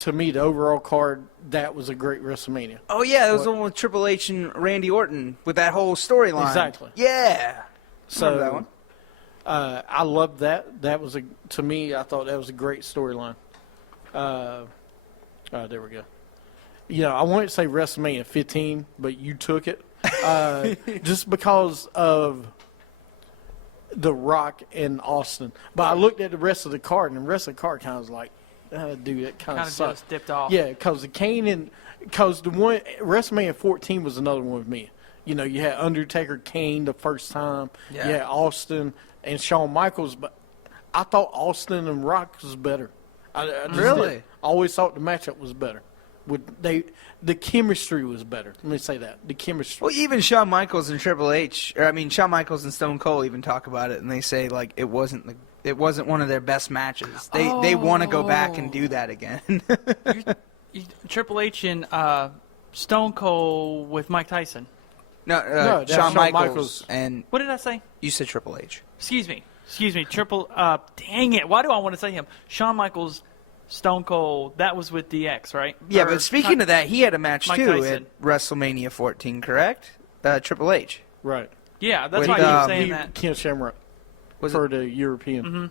to me, the overall card, that was a great WrestleMania. Oh, yeah, that was the one with Triple H and Randy Orton with that whole storyline. Exactly. Yeah. So Remember that one? I loved that. That was to me, I thought that was a great storyline. There we go. I wanted to say WrestleMania 15, but you took it just because of The Rock and Austin. But I looked at the rest of the card, and the rest of the card kind of was like, dude, that kind of sucks. Just dipped off. Yeah, because the one WrestleMania 14 was another one with me. You had Undertaker, Kane the first time. Yeah. You had Austin and Shawn Michaels, but I thought Austin and Rock was better. I just Really? did. I always thought the matchup was better. The chemistry was better. Let me say that. The chemistry. Well, even Shawn Michaels and Triple H, Shawn Michaels and Stone Cold even talk about it, and they say like it wasn't one of their best matches. They want to go back and do that again. Triple H and Stone Cold with Mike Tyson. No, that's Shawn Shawn Michaels Michaels. and What did I say? you said Triple H. Excuse me. Triple. Dang it! Why do I want to say him? Shawn Michaels, Stone Cold. That was with DX, right? Yeah, Or but speaking of that, he had a match Mike too Tyson. at WrestleMania 14, correct? Triple H. Right. Yeah, that's With, why you were um, saying that. Ken Shamrock Was for the European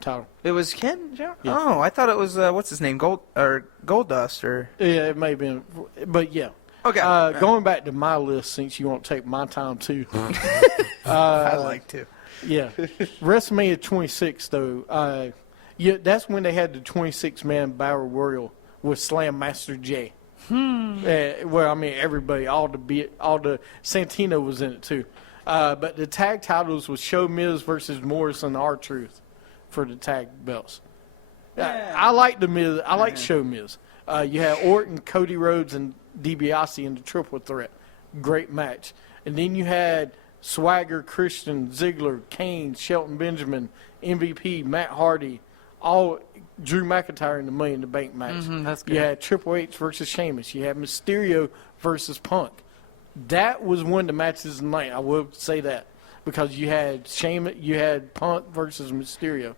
title. It was Ken? Yeah. Oh, I thought it was what's his name, Goldust or. Yeah, it may have been. But, yeah. Okay. Going back to my list, since you want to take my time, too. I like to. Yeah. WrestleMania 26, though, that's when they had the 26-man Battle Royal with Slam Master J. Everybody, all the Santino was in it, too. But the tag titles was Show Miz versus Morrison R-Truth for the tag belts. I like the Miz. I like Show Miz. You had Orton, Cody Rhodes, and DiBiase in the triple threat. Great match. And then you had Swagger, Christian, Ziggler, Kane, Shelton Benjamin, MVP, Matt Hardy, all Drew McIntyre in the Money in the Bank match. That's good. You had Triple H versus Sheamus. You had Mysterio versus Punk. That was one of the matches of the night. I will say that because you had Sheamus, you had Punk versus Mysterio,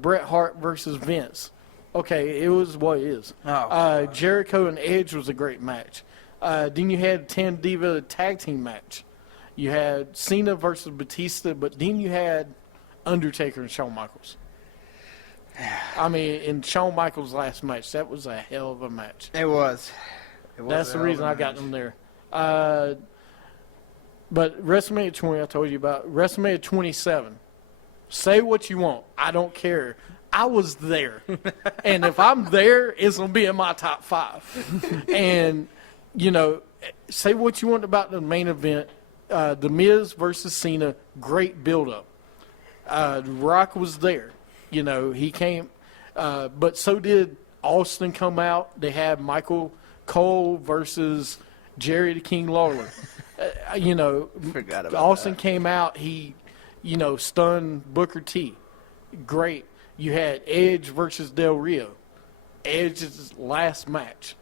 Bret Hart versus Vince. Okay, it was what it is. Jericho and Edge was a great match. Then you had 10 Diva tag team match. You had Cena versus Batista, but then you had Undertaker and Shawn Michaels. In Shawn Michaels' last match, that was a hell of a match. It was. That's the reason I got them there. But WrestleMania 20, I told you about. WrestleMania 27. Say what you want. I don't care. I was there. And if I'm there, it's going to be in my top 5. And, say what you want about the main event. The Miz versus Cena, great build-up. Rock was there. He came. But so did Austin come out. They had Michael Cole versus Jerry the King Lawler. Forgot about Austin that. came out. He, stunned Booker T. Great. You had Edge versus Del Rio. Edge's last match.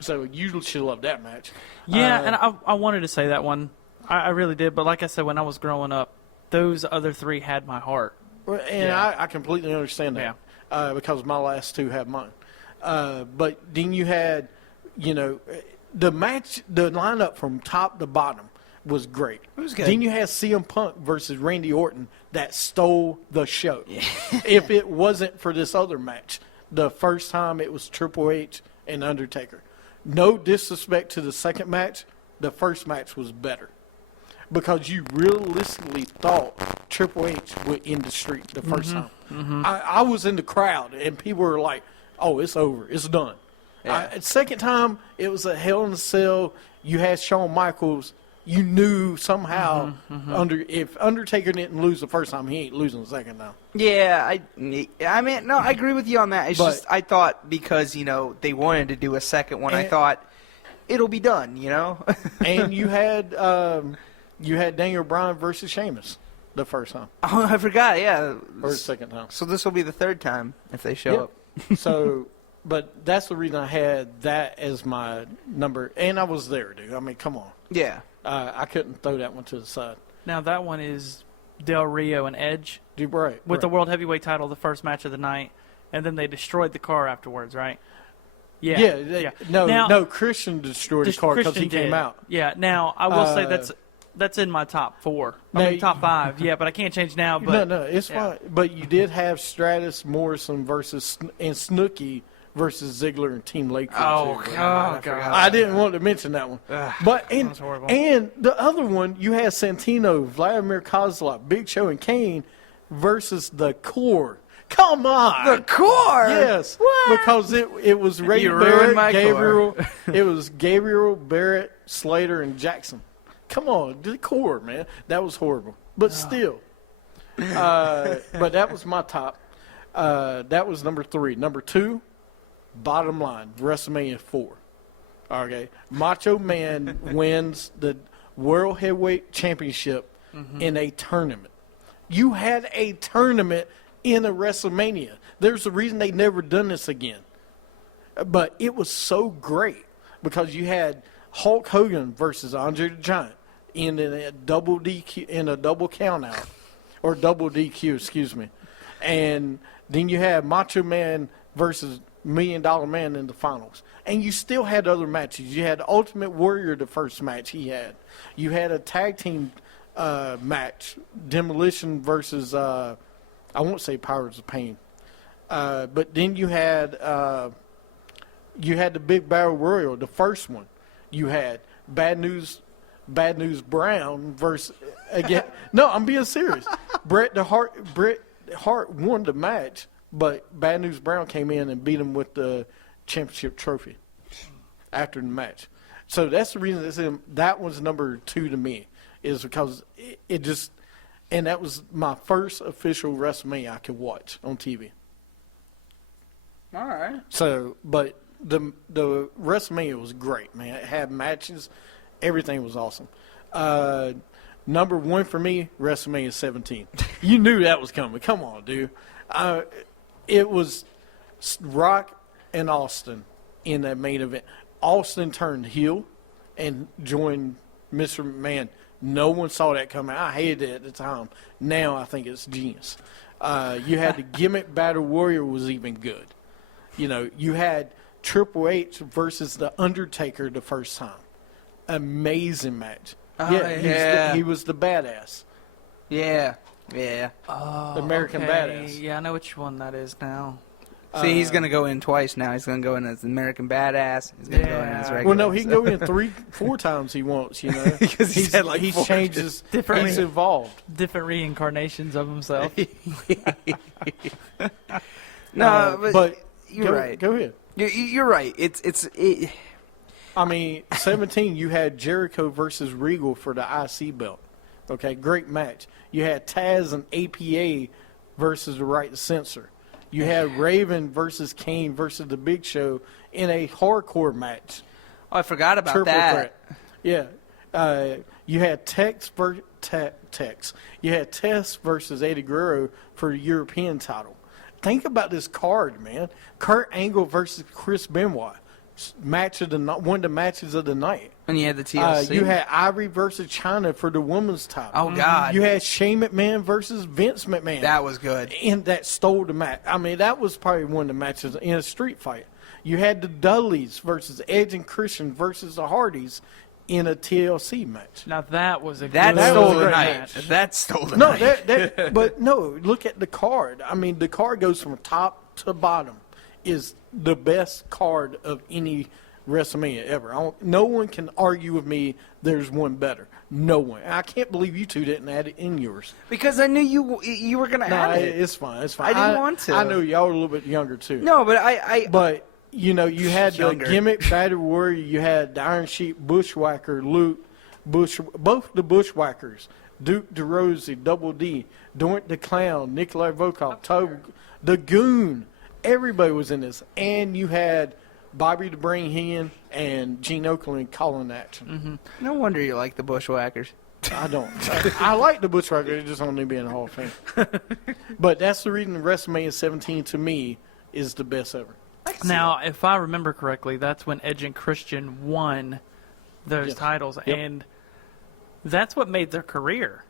So you should love that match. Yeah, and I wanted to say that one. I really did. But like I said, when I was growing up, those other three had my heart. And I completely understand that because my last two have mine. But then you had, the match, the lineup from top to bottom was great. It was good. Then you had CM Punk versus Randy Orton that stole the show. If it wasn't for this other match, the first time it was Triple H and Undertaker. No disrespect to the second match, the first match was better. Because you realistically thought Triple H would end the streak the first time. I was in the crowd, and people were like, oh, it's over. It's done. Second time, it was a Hell in a Cell. You had Shawn Michaels. You knew somehow if Undertaker didn't lose the first time, he ain't losing the second time. Yeah, I agree with you on that. It's just I thought because they wanted to do a second one, I thought it'll be done. And you had Daniel Bryan versus Sheamus the first time. Oh, I forgot. Yeah, Or the second time. So this will be the third time if they show up. So, but that's the reason I had that as my number, and I was there, dude. Come on. Yeah. I couldn't throw that one to the side. Now that one is Del Rio and Edge Dude, right. with the World Heavyweight title, the first match of the night. and then they destroyed the car afterwards, right? Yeah. No, Now- no. Christian destroyed his car because he Christian came did. out. Yeah. Now I will say Uh, that's in my top 4. Now I mean, top 5. Yeah, but I can't change now. But No, it's yeah. fine. But you did have Stratus Morrison versus and Snooki versus Ziggler and Team Lakewood. Oh, too. God. I God. forgot. I didn't want to mention that one. But that was horrible. and the other one, you had Santino, Vladimir Kozlov, Big Show, and Kane versus the Core. Come on, The Core? Yes, What? because it was Ray You ruined Barrett, my Gabriel. It was Gabriel, Barrett, Slater, and Jackson. Come on, the Core, man. That was horrible, but still. But that was my top. That was number 3. Number 2, bottom line, WrestleMania 4. Okay, Macho Man wins the World Heavyweight Championship in a tournament. You had a tournament in a WrestleMania. There's a reason they never done this again. But it was so great because you had Hulk Hogan versus Andre the Giant in a double DQ, in a double count out, or double DQ, excuse me. And then you had Macho Man versus $1 Million Man in the finals. And you still had other matches. You had Ultimate Warrior, the first match he had. You had a tag team match, Demolition versus, I won't say Powers of Pain. But then you had the Big Battle Royal, the first one. You had Bad News Brown versus again. No, I'm being serious. Bret Hart won the match, but Bad News Brown came in and beat him with the championship trophy after the match. So that's the reason that was number 2 to me, is because it just, and that was my first official WrestleMania I could watch on TV. All right. So, but the WrestleMania was great, man. It had matches. Everything was awesome. Number 1 for me, WrestleMania 17. You knew that was coming. Come on, dude. It was Rock and Austin in that main event. Austin turned heel and joined Mr. McMahon. No one saw that coming. I hated it at the time. Now I think it's genius. You had the gimmick Battle Warrior was even good. You know, you had Triple H versus The Undertaker the first time. Amazing match. He was the badass. Yeah. Oh, American okay. Badass. Yeah, I know which one that is now. See, he's going to go in twice now. He's going to go in as the American Badass. He's going to go in as regular. Well, no, he can go in 3-4 times he wants, you know. Because he's had like he 4. changes. Different- He's evolved. Different reincarnations of himself. No, but you're go, right. Go ahead. You're right. It's. I mean, 17, you had Jericho versus Regal for the IC belt. Okay, great match. You had Taz and APA versus the Right to Censor. You had Raven versus Kane versus the Big Show in a hardcore match. Oh, I forgot about Triple that. threat. Yeah. You had Tex. You had Tess versus Eddie Guerrero for the European title. Think about this card, man. Kurt Angle versus Chris Benoit. Match of the one of the matches of the night. And you had the TLC. You had Ivory versus China for the women's title. Oh, God. You had Shane McMahon versus Vince McMahon. That was good. And that stole the match. I mean, that was probably one of the matches in a street fight. You had the Dudleys versus Edge and Christian versus the Hardys in a TLC match. Now that was a That good stole the match. night. That stole the No, night. but no, look at the card. I mean, the card goes from top to bottom. Is the best card of any WrestleMania ever. No one can argue with me there's one better. No one. I can't believe you two didn't add it in yours. Because I knew you were going to No, add it. it's fine. It's fine. I didn't want to. I know y'all are a little bit younger too. No, but I But you know, you had Younger. the gimmick Battle Warrior. You had the Iron Sheik Bushwhacker, Luke both the Bushwhackers, Duke DeRosie, Double D, Doink the Clown, Nikolai Volkov, Tobe, the Goon. Everybody was in this, and you had Bobby the Brain Heenan and Gene Okerlund calling action. no wonder you like the Bushwhackers. I don't. I like the Bushwhackers. They just don't need to be in the Hall of Fame. But that's the reason WrestleMania 17 to me is the best ever. Now, if I remember correctly, that's when Edge and Christian won those Yes. titles, Yep. and that's what made their career.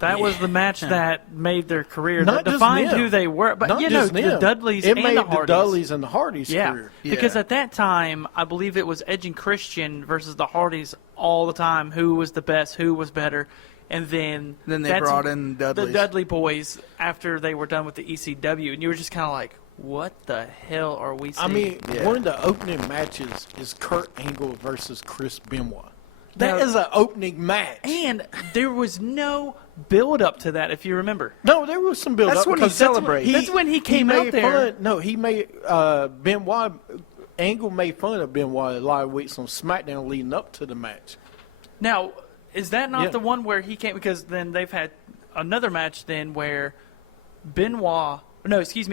That was the match that made their career, Not that just defined them. who they were. But, Not you know, just the them. Dudleys it and made the Hardys. Dudleys and the Hardys Yeah, career. because at that time, I believe it was Edge and Christian versus the Hardys all the time. Who was the best? Who was better? And then They brought in Dudleys. the Dudley boys after they were done with the ECW, and you were just kind of like, "What the hell are we seeing?" I mean, Yeah. one of the opening matches is Kurt Angle versus Chris Benoit. That Now- is an opening match. and there was no build up to that, if you remember. No, there was some build That's up. when he because celebrated. That's when he came made out there. Fun, no, he made Benoit. Angle made fun of Benoit a lot of weeks on SmackDown leading up to the match. Now, is that not Yeah. the one where he came? Because then they've had another match then where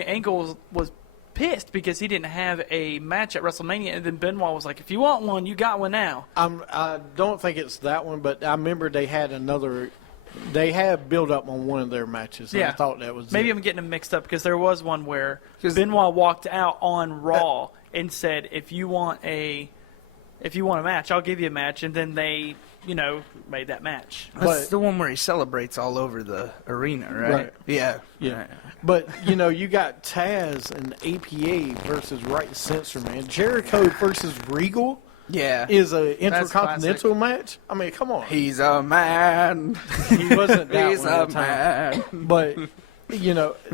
Angle was pissed because he didn't have a match at WrestleMania, and then Benoit was like, "If you want one, you got one now." I don't think it's that one, but I remember they had another. They had build up on one of their matches. And Yeah. I thought that was Maybe it. I'm getting them mixed up because there was one where 'Cause- Benoit walked out on Raw and said, "If you want a match, I'll give you a match," and then they, made that match. That's But- the one where he celebrates all over the arena, right? Right. Yeah. Yeah. But, you got Taz and APA versus Right Censor, man. Jericho versus Regal Yeah. is a That's intercontinental match. I mean, come on. He's a man. He wasn't that He's one at a the time. man. But,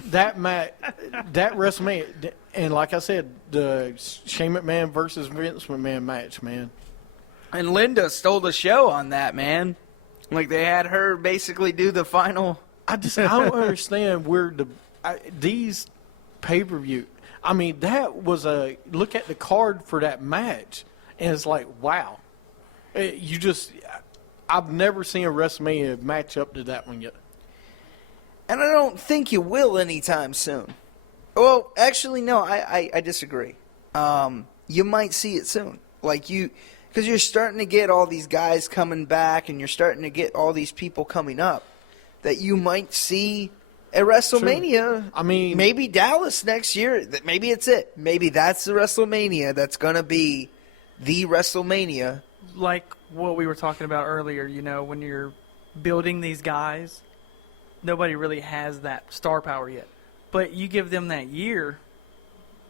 that match, that WrestleMania, and like I said, the Shane McMahon versus Vince McMahon match, man. And Linda stole the show on that, man. Like, they had her basically do the final. I don't understand where these pay-per-view, I mean, that was look at the card for that match, and it's like, wow. I've never seen a WrestleMania match up to that one yet. And I don't think you will anytime soon. Well, actually, no, I disagree. You might see it soon. Because you're starting to get all these guys coming back, and you're starting to get all these people coming up, that you might see at WrestleMania. True. I mean, maybe Dallas next year. Maybe it's it. Maybe that's the WrestleMania that's going to be the WrestleMania. Like what we were talking about earlier, when you're building these guys, nobody really has that star power yet. But you give them that year,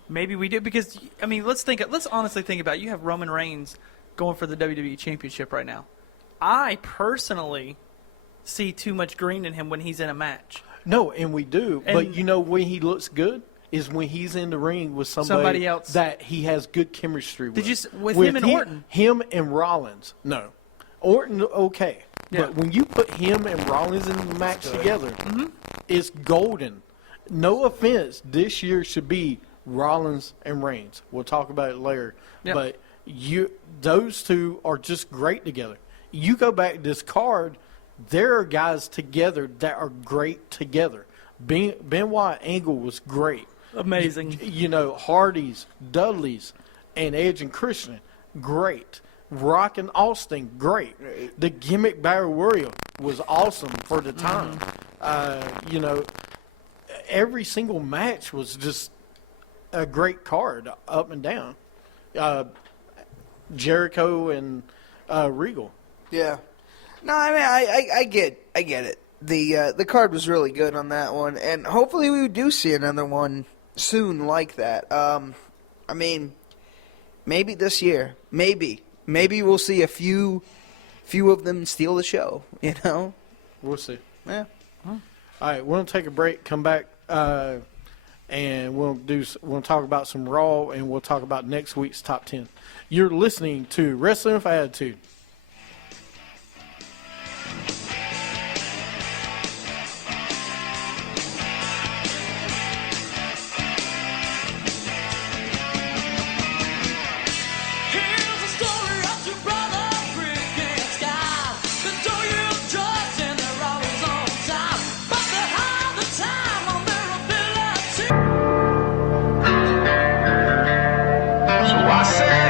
maybe we do. Because, let's honestly think about it. You have Roman Reigns going for the WWE Championship right now. I personally see too much green in him when he's in a match. no, and we do. And- But when he looks good is when he's in the ring with Somebody else. that he has good chemistry with. Did you with him and Orton? Him and Rollins, no. Orton, okay. Yeah. But when you put him and Rollins in the match together, it's golden. No offense, this year should be Rollins and Reigns. We'll talk about it later. Yep. But those two are just great together. You go back to this card, there are guys together that are great together. Benoit Angle was great. Amazing. Hardys, Dudleys, and Edge and Christian, great. Rock and Austin, great. The gimmick Battle Royal was awesome for the time. Every single match was just a great card, up and down. Jericho and Regal. Yeah. No, I mean, I get it. The card was really good on that one, and hopefully we do see another one soon like that. Maybe this year, maybe we'll see a few of them steal the show. We'll see. Yeah. All right, we're gonna take a break. Come back, and we'll talk about some Raw, and we'll talk about next week's top 10. You're listening to Wrestling with Attitude. Here's the story of two brothers, Rick and Scott. The two you trust and they're always on top, but they have the time on their ability. So I said.